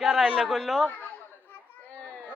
क्या राहिलं बोललो